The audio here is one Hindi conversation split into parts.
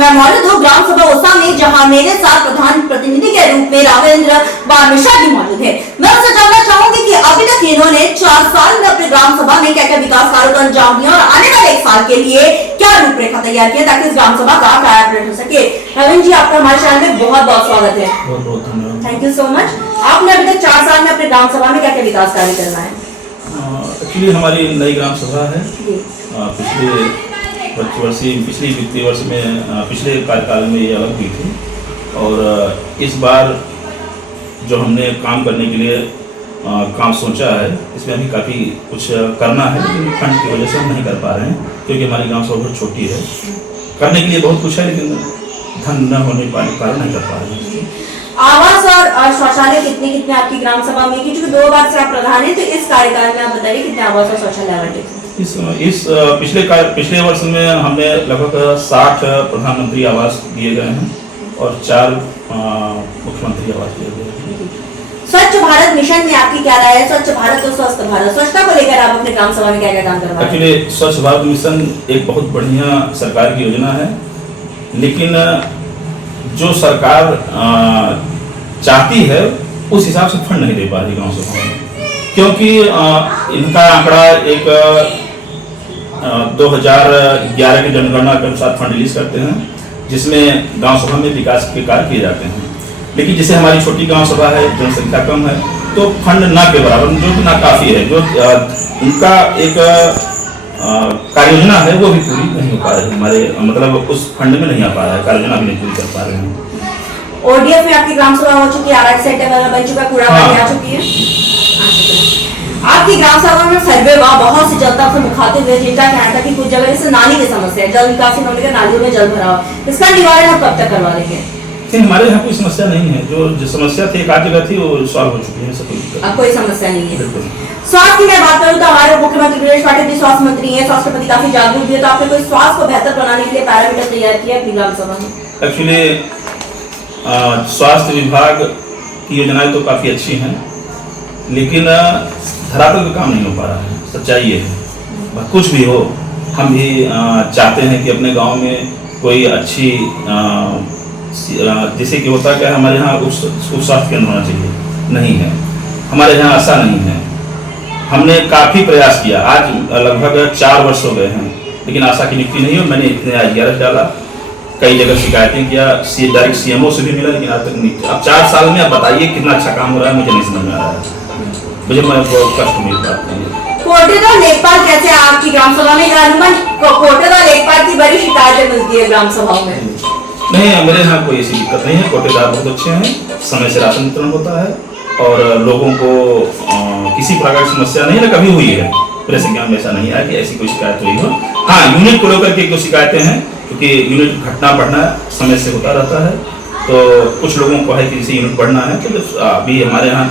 समय मौजूद हूँ ग्राम सभा ओसा में, जहाँ मेरे साथ प्रधान प्रतिनिधि के रूप में राघवेंद्र बारमिश्रा भी मौजूद है। मैं उनसे जानना चाहूंगी कि अभी तक इन्होंने 4 साल में अपने ग्राम सभा में क्या क्या विकास कार्यों को अंजाम दिया और आने वाले 1 साल के लिए क्या रूपरेखा तैयार किया ताकि इस ग्राम सभा का कार्यान्वयन हो सके। रविंद्र जी, आपका हमारे चैनल में बहुत बहुत स्वागत है। बहुत बहुत धन्यवाद। Thank you so much. आपने अभी तक 4 साल में अपने ग्राम सभा में क्या क्या विकास कार्य करना है? एक्चुअली हमारी नई ग्राम सभा है। पिछले वित्तीय वर्ष में पिछले कार्यकाल में ये अलग हुई थी और इस बार जो हमने काम करने के लिए काम सोचा है, इसमें अभी काफ़ी कुछ करना है, लेकिन फंड की वजह से हम नहीं कर पा रहे हैं क्योंकि हमारी ग्राम सभा बहुत छोटी है। करने के लिए बहुत कुछ है लेकिन धन न होने पाने कारण नहीं कर पा रहे हैं। आवास और शौचालय कितने आपकी ग्राम सभा में की? क्योंकि 2 बार से आप प्रधान हैं, तो इस कार्यकाल में आप बताइए कितने आवास और शौचालय आवंटित? इस पिछले वर्ष में हमने लगभग 60 प्रधानमंत्री आवास दिए गए हैं और 4 मुख्यमंत्री आवास दिए गए हैं। स्वच्छ भारत मिशन में आपकी क्या राय है? स्वच्छ भारत और स्वस्थ भारत, स्वच्छता को लेकर आप अपने ग्राम सभा में क्या क्या काम करवा रहे हैं? एक्चुअली स्वच्छ भारत मिशन एक बहुत बढ़िया सरकार की योजना है, लेकिन जो सरकार चाहती है उस हिसाब से फंड नहीं दे पा रही गाँव सभा में, क्योंकि इनका आंकड़ा एक 2011 की जनगणना के अनुसार फंड रिलीज करते हैं जिसमें गांव सभा में विकास के कार्य किए जाते हैं, लेकिन जैसे हमारी छोटी गांव सभा है, जनसंख्या कम है, तो फंड ना के बराबर, जो कि नाकाफी है। जो उनका एक कार्य योजना है वो भी पूरी नहीं हो पा रही है, हमारे मतलब उस फंड में नहीं आ पा रहा है, कार्य योजना भी नहीं पूरी कर पा रहे हैं। ओडीएफ में आपकी ग्राम सभा हो चुकी है, आरआर सेंटर बन चुका, कूड़ा आ चुकी है। आपकी ग्राम सभा में सर्वे हुआ, बहुत सी जनता से मुखातिब हुए जिनका कहना था कि कुछ जगह जैसे नाली की समस्या है, जल निकासी होने के नालियों में जल भरा हुआ, इसका निवारण हम कब तक करवा देंगे? हमारे यहाँ कोई समस्या नहीं है, जो समस्या थी एक आध जगह थी वो सॉल्व हो चुकी है, सब अब कोई समस्या नहीं है। स्वास्थ्य की मैं बात करूँ तो हमारे मुख्यमंत्री दिनेश पाटिल भी स्वास्थ्य मंत्री हैं, स्वास्थ्य के प्रति काफी जागरूक भी है, तो आपने कोई स्वास्थ्य को बेहतर बनाने के लिए पैरामीटर तैयार किया अपनी ग्राम सभा में? एक्चुअली स्वास्थ्य विभाग की योजनाएं तो काफ़ी अच्छी हैं, लेकिन धरातल पे काम नहीं हो पा रहा है, सच्चाई ये है। कुछ भी हो, हम भी चाहते हैं कि अपने गांव में कोई अच्छी जैसे कि होता क्या है, हमारे यहाँ उप स्वास्थ्य केंद्र होना चाहिए, नहीं है हमारे यहाँ, ऐसा नहीं है। हमने काफ़ी प्रयास किया, आज लगभग 4 वर्ष हो गए हैं, लेकिन आशा की नियुक्ति नहीं हो। मैंने इतने IRS डाला, कई जगह शिकायतें किया, डायरेक्ट CMO से भी मिला, लेकिन आज तक नहीं। अब 4 साल में आप बताइए कितना अच्छा काम हो रहा है, मुझे नहीं समझ में आ रहा है, मुझे कष्ट मिल पाती है। कोटेदार लेखपाल कैसे आपकी ग्राम सभा में? कोटेदार लेखपाल की बड़ी शिकायतें मिलती है ग्राम सभाओं में। नहीं, मेरे यहाँ कोई ऐसी दिक्कत नहीं है, कोटेदार बहुत अच्छे हैं, समय से राशन वितरण होता है और लोगों को किसी प्रकार की समस्या नहीं, ना कभी हुई है, मेरे ज्ञान में ऐसा नहीं आया कि ऐसी कोई शिकायत हुई हो। हाँ, यूनिट को लेकर के कुछ शिकायतें हैं, क्योंकि यूनिट घटना बढ़ना समय से होता रहता है, तो कुछ लोगों को है कि जैसे यूनिट बढ़ना है, तो अभी हमारे यहाँ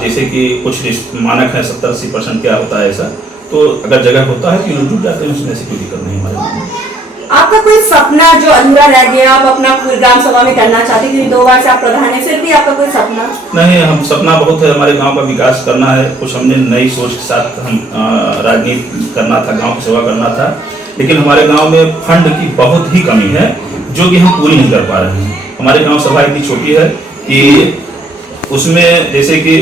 जैसे कि कुछ मानक है 70-80% क्या होता है ऐसा, तो अगर जगह होता है तो यूनिट जुट जाते हैं, उसमें ऐसी कोई दिक्कत नहीं हमारे। आपका कोई सपना जो अधूरा रह गया, आप अपना ग्राम सभा में करना चाहते, क्योंकि 2 बार से आप प्रधान हैं, फिर भी आपका कोई सपना? नहीं, हम सपना बहुत है, हमारे गांव का विकास करना है, कुछ हमने नई सोच के साथ हम राजनीति करना था, गांव की सेवा करना था, लेकिन हमारे गांव में फंड की बहुत ही कमी है जो कि हम पूरी नहीं कर पा रहे हैं। हमारी गांव सभा इतनी छोटी है कि उसमें जैसे कि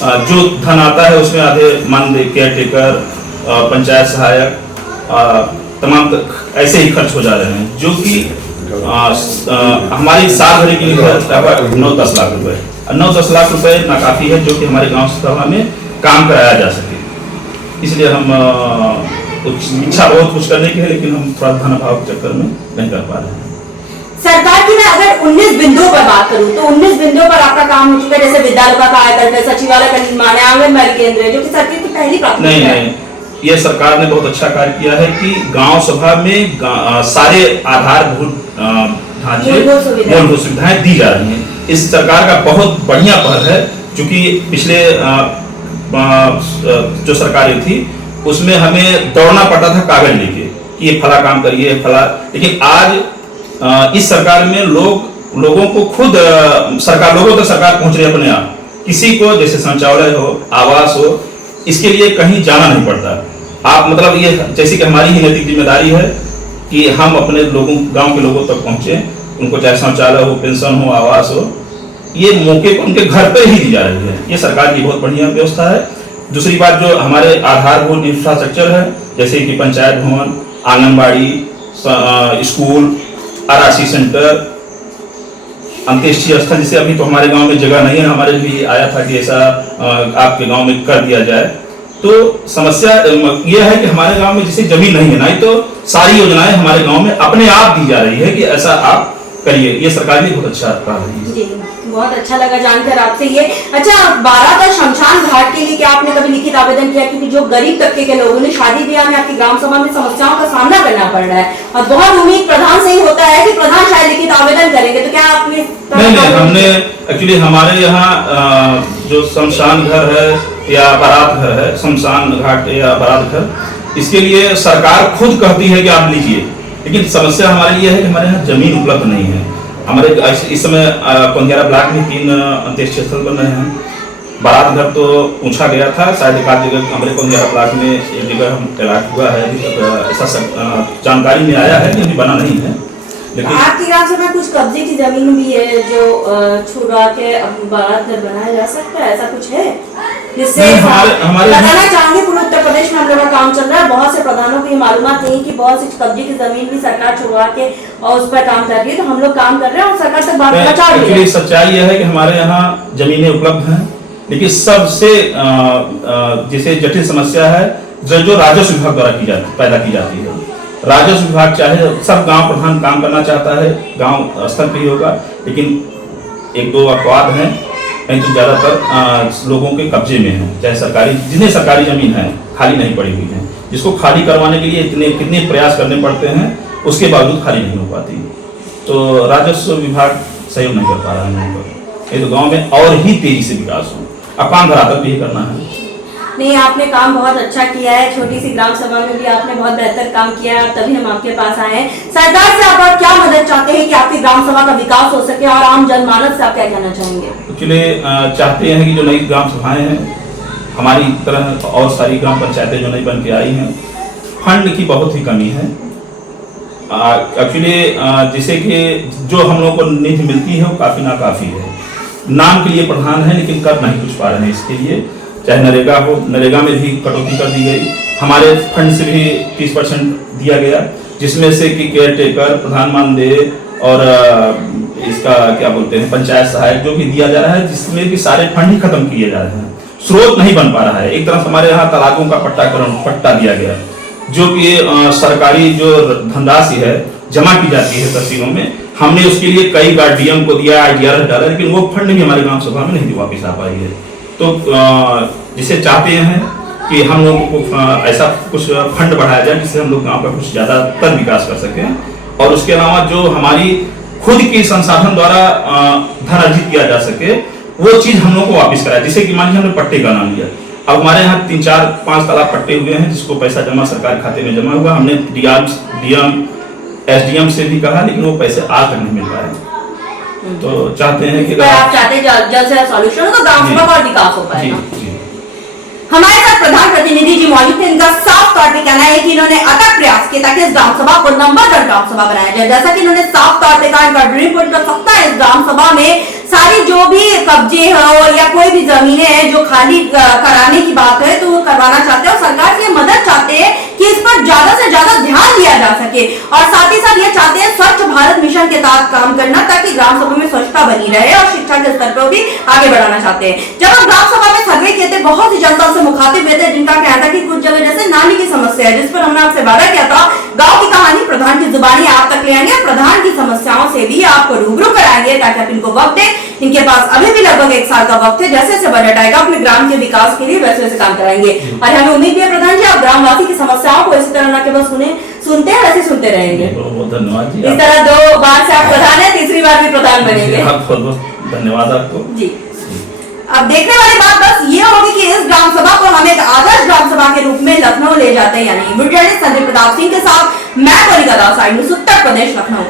जो धन आता है उसमें आधे मानदेय, केयर टेकर, पंचायत सहायक, तमाम ऐसे ही खर्च हो जा रहे हैं, जो कि हमारी साल भर की 9-10 लाख रुपए, 9-10 लाख रुपए नाकाफी है जो कि हमारे गांव सभा में काम कराया जा सके। इसलिए हम इच्छा बहुत कुछ करने की है, लेकिन हम थोड़ा धन अभाव के चक्कर में नहीं कर पा रहे हैं। सरकार की मैं अगर 19 बिंदुओं पर बात करूं तो 19 बिंदुओं पर आपका काम हो चुका है, जैसे विद्यालयों का कायाकल्प है, सचिवालय का निर्माण है, आंगनबाड़ी केंद्र है, जो कि सरकार की पहली प्राथमिकता है। ये सरकार ने बहुत अच्छा कार्य किया है कि गांव सभा में सारे आधारभूत ढांचे, मूलभूत सुविधाएं दी जा रही हैं। इस सरकार का बहुत बढ़िया पहल है, क्योंकि पिछले जो सरकारें थी उसमें हमें दौड़ना पड़ता था कागज लेके कि ये फला काम करिए फला, लेकिन आज इस सरकार में लोगों को खुद लोगों तक सरकार पहुंच रही है अपने आप। किसी को जैसे शौचालय हो, आवास हो, इसके लिए कहीं जाना नहीं पड़ता। आप मतलब ये जैसे कि हमारी ही नैतिक जिम्मेदारी है कि हम अपने लोगों, गांव के लोगों तक पहुंचे, उनको चाहे शौचालय हो, पेंशन हो, आवास हो, ये मौके पर उनके घर पे ही दी जा रही है। ये सरकार की बहुत बढ़िया व्यवस्था है। दूसरी बात, जो हमारे आधारभूत इंफ्रास्ट्रक्चर है, जैसे कि पंचायत भवन, आंगनबाड़ी, स्कूल, आरआरसी सेंटर, अंत्येष्टि स्थल, जिसे अभी तो हमारे गांव में जगह नहीं है, हमारे भी आया था कि ऐसा आपके गांव में कर दिया जाए। तो समस्या यह है कि हमारे गांव में जिसे जमीन नहीं है, नहीं तो सारी योजनाएं हमारे गांव में अपने आप दी जा रही है कि ऐसा आप करिए। ये सरकार भी बहुत अच्छा कर रही है। जी, बहुत अच्छा लगा जानकर आपसे ये। अच्छा, 12 का शमशान घाट के लिए क्या आपने कभी लिखित आवेदन किया? क्योंकि जो गरीब तबके के लोगों ने शादी ब्याह में आपकी ग्राम सभा में समस्याओं का सामना करना पड़ रहा है, और बहुत उम्मीद प्रधान से ही होता है कि प्रधान शायद लिखित आवेदन करेंगे, तो क्या आपने? नहीं, हमने एक्चुअली हमारे यहाँ जो शमशान घर है या बारात घर है, शमशान घाट या बारात घर, इसके लिए सरकार खुद कहती है कि आप लीजिए, लेकिन समस्या हमारे लिए है कि हमारे यहाँ जमीन उपलब्ध नहीं है। हमारे इस समय कोंडियारा ब्लॉक में 3 अंत्येष्टि स्थल बन रहे हैं। बारात घर तो पूछा गया था, शायद एक आध जगह हमारे कोंडियारा ब्लॉक में एक जगह हम तैयार हुआ है, ऐसा जानकारी में आया है कि अभी बना नहीं है। लेकिन आपकी ग्राम सभा में कुछ कब्जे की जमीन भी है जो छुड़वा के बारात घर बनाया जा सकता है, ऐसा कुछ है? जिससे हमारे बताना चाहूंगी, पूरे उत्तर प्रदेश में हम लोग का काम चल रहा है, बहुत से प्रधानों को ये मालूमात नहीं कि बहुत सी कब्जे की जमीन भी सरकार छुड़वा के और उस पर काम कर रही है। तो हम लोग काम कर रहे हैं और सरकार तक बात पहुंचा रही है। सच्चाई यह है कि हमारे यहाँ जमीनें उपलब्ध हैं, लेकिन सबसे जिसे जटिल समस्या है जो राजस्व विभाग द्वारा पैदा की जाती है। राजस्व विभाग चाहे सब गांव प्रधान काम करना चाहता है, गांव स्तर पे ही होगा, लेकिन 1-2 अपवाद हैं, नहीं तो ज्यादातर लोगों के कब्जे में है, चाहे सरकारी, जिन्हें सरकारी जमीन है खाली नहीं पड़ी हुई है, जिसको खाली करवाने के लिए कितने प्रयास करने पड़ते हैं, उसके बावजूद खाली नहीं हो पाती। तो राजस्व विभाग सहयोग नहीं कर पा रहा है लोगों को। ये तो गाँव में और ही तेजी से विकास हो, अपान धरातल भी करना है। नहीं, आपने काम बहुत अच्छा किया है, छोटी सी ग्राम सभा में भी आपने बहुत बेहतर काम किया है, तभी हम आपके पास आए हैं। सरकार से आप क्या मदद चाहते हैं कि आपकी ग्राम सभा का विकास हो सके, और आम जनमानस से आप क्या कहना चाहेंगे? एक्चुअली चाहते हैं कि जो नई ग्राम सभाएं हैं, हमारी तरह और सारी ग्राम पंचायतें जो नई बन के आई हैं, फंड की बहुत ही कमी है। एक्चुअली जिसे कि जो हम लोगों को निधि मिलती है वो काफी नाकाफी है। नाम के लिए प्रधान है, लेकिन कर नहीं कुछ पा रहे हैं। इसके लिए चाहे नरेगा हो, नरेगा में भी कटौती कर दी गई, हमारे फंड से भी 30% दिया गया, जिसमें से कि केयर टेकर, प्रधान मानदेय और इसका क्या बोलते हैं पंचायत सहायक जो भी दिया जा रहा है, जिसमें कि सारे फंड ही खत्म किए जा रहे हैं, स्रोत नहीं बन पा रहा है। एक तरफ हमारे यहाँ तालाबों का पट्टा दिया गया, जो कि सरकारी जो धनराशि है जमा की जाती है तहसीलों में, हमने उसके लिए कई बार डीएम को दिया, IDR डाला, लेकिन वो फंड भी हमारे ग्राम सभा में नहीं वापिस आ पाई है। तो जिसे चाहते हैं कि हम लोगों को ऐसा कुछ फंड बढ़ाया जाए जिससे हम लोग गांव का कुछ ज्यादातर विकास कर सकें, और उसके अलावा जो हमारी खुद के संसाधन द्वारा धन अर्जित किया जा सके, वो चीज हम लोग को वापस कराए। जैसे कि मान लीजिए हमने पट्टे का नाम लिया, अब हमारे यहाँ 3-4-5 तालाब पट्टे हुए हैं, जिसको पैसा जमा सरकार खाते में जमा हुआ, हमने DM SDM से भी कहा, लेकिन वो पैसे आज तक नहीं मिल पाए। तो चाहते हैं कि आप चाहते हैं जल्द से सॉल्यूशन हो तो ग्राम सभा का विकास हो पाएगा। हमारे साथ प्रधान प्रतिनिधि जी मौजूद थे। इनका साफ तौर पे कहना है कि इन्होंने अथक प्रयास किया ताकि इस ग्राम सभा को नंबरदार ग्राम सभा बनाया जाए। जैसा कि इन्होंने साफ तौर पे कहा, इनका ड्रीम पॉइंट कर सकता है इस ग्राम सभा में सारी जो भी कब्जे हो या कोई भी जमीनें हैं जो खाली कराने की बात है तो वो करवाना चाहते हैं, और सरकार से मदद चाहते हैं कि इस पर ज्यादा से ज्यादा ध्यान दिया जा सके, और साथ ही साथ ये चाहते हैं स्वच्छ भारत मिशन के तहत काम करना ताकि ग्राम सभा में स्वच्छता बनी रहे, और शिक्षा के स्तर पर भी आगे बढ़ाना चाहते हैं। जब हम ग्राम सभा में सर्वे किए थे, बहुत सी जनता से मुखातिब हुए थे, जिनका कहना था कि कुछ जगह जैसे नाली की समस्या है, जिस पर हमने आपसे वादा किया था गाँव की कहानी प्रधान की जुबानी आप तक ले आएंगे, प्रधान की समस्याओं से भी आपको रूबरू कराएंगे ताकि आप इनको वक्त दें। इनके पास अभी भी लगभग 1 साल का वक्त है, जैसे जैसे बजट आएगा अपने ग्राम के विकास के लिए वैसे वैसे काम कराएंगे, और हमें उम्मीद भी है प्रधान जी आप ग्रामवासी की समस्याओं को इसी तरह न केवल सुनते हैं, वैसे सुनते रहेंगे। बहुत धन्यवाद जी। इस तरह 2 बार से आप प्रधान है, तीसरी बार भी प्रधान बनेंगे। बहुत धन्यवाद आपको जी। अब देखने वाली बात बस ये होगी कि इस ग्राम सभा को हम एक आदर्श ग्राम सभा के रूप में लखनऊ ले जाते हैं या नहीं। वीडियो जर्नलिस्ट संजय प्रताप सिंह के साथ मैं कोलिका दास, उत्तर प्रदेश, लखनऊ।